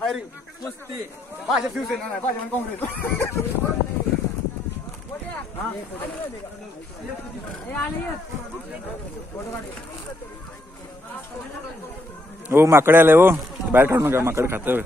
firing कुस्ती भाजप शिवसेना नाही भाजप काँग्रेस हो माकडे आले हो बाहेर काढू नका माकडे खातं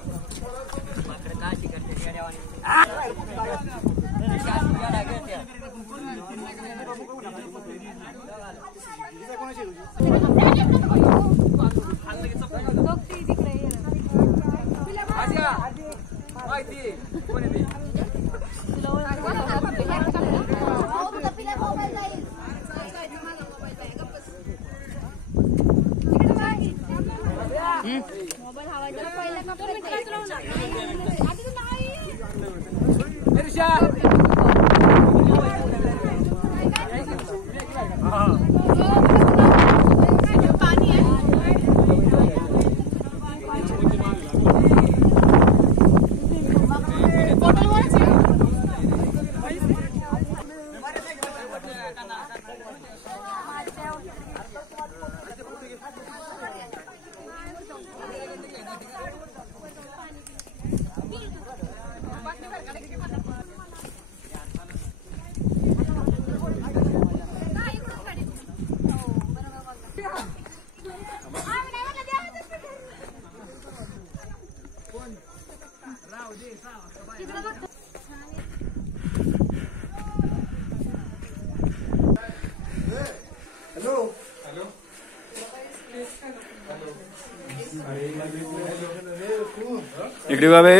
इकडे बाबा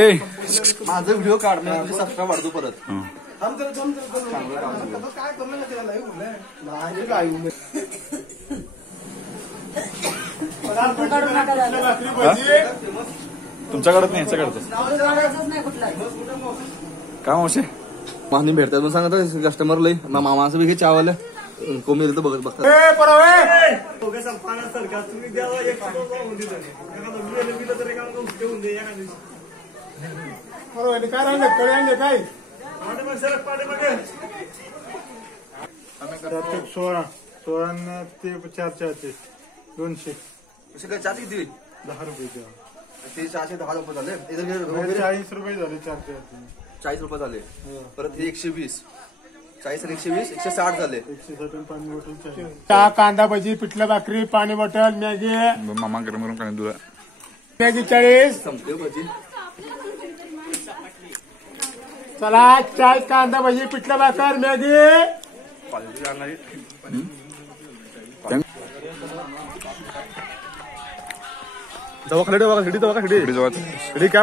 माझा व्हिडिओ काढ म्हणजे सबस्क्राईब वाढतो परत तुमच्याकडे नाही याच्याकडे काय मावशे मागणी भेटतात म्हणून सांगत कस्टमर लई मामाचं बी चावलं कोणी तर बघत बघतात काय राहिले कडे आणले काय 16 ते 4 200 कसे काय चार किती 10 रुपये ते 410 रुपये झाले 40 रुपये झाले 40 रुपये झाले परत हे 120 40 आणि 120 160 झाले 160 पाणी बॉटल चहा कांदा भजी पिठलं भाकरी पाणी बॉटल मॅगी मामा गरम गरम खाणे तुला मॅगी 40 संपले भजी चला चाय कांदा भजी पिठलं भाकर मॅगी दवाखान्यात काय